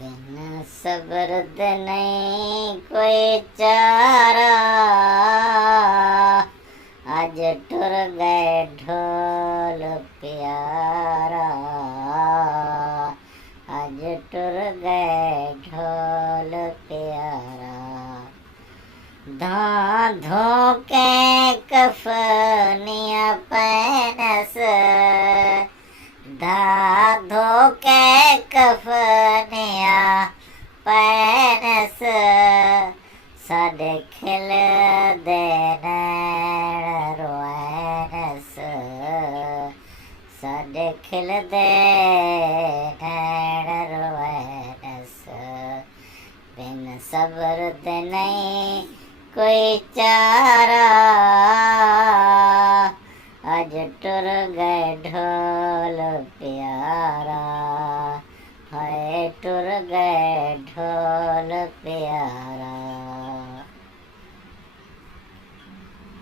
बिन सब्र दे नहीं कोई चारा, आज टुर गए ढोल प्यारा, आज टुर गए ढोल प्यारा। धा धो के कफनिया पैनस, धा धो के कफनिया पैनस, साडे खिल दे नैन रोएनस, साडे खिल दे नैन रोएनस। बिन सब्र दे नहीं कोई चारा, आज टुर गए ढोल प्यारा, हाय टुर गए ढोल प्यारा।